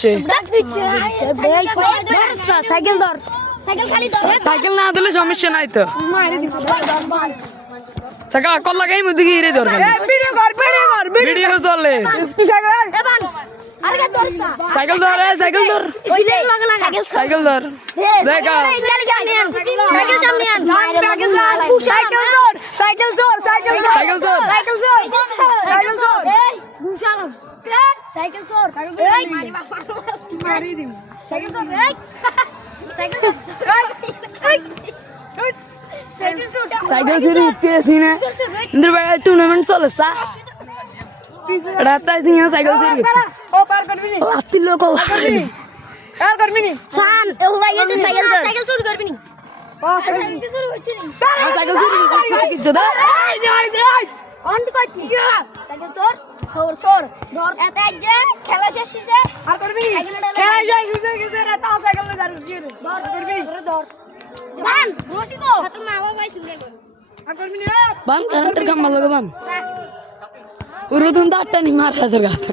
দিচ্ছে সাইকেল ধর সাইকেল খালি ধর সাইকেল না দিলে সমস্যা নাই তো সাইকেল কল লাগাই মুদি গিয়ে দরকার ভিডিও চলে সাইকেল ধর সাইকেল ধর সাইকেল ধর দেখা সাইকেল সামনে আন সাইকেল ধর সাইকেল ধর সাইকেল ধর সাইকেল ধর সাইকেল ধর সাইকেল ধর এই গুশালাম সাইকেল চোর এই মারি দিম সাইকেল চোর এই সাইকেল চোর সাইকেল চোর সাইকেল চুরি কেছি না ইন্দ্র বেড়া টুর্নামেন্ট চলেছে রাতে সিং সাইকেল চুরি ও পার করবি নি লাত্তি লোক আর করবি নি সান ও ভাই গেছে সাইকেল চোর করবি নি ও সাইকেল চোর হচ্ছে নি সাইকেল চুরি কি জদা এই যাই অন কইতি সাইকেল চোর চোর চোর ধর এতে যে খেলা শেষ হইছে আর করবি নি খেলা যাই সুন্দর কিছু রাত সাইকেল না যার কি রে ধর করবি ধর বান রশি তো তোর মা বাবা পাইছে আর করবি নি বান কারেন্টের কাম লাগে বান উরুদুন দাটটা নি মারা তোর গাত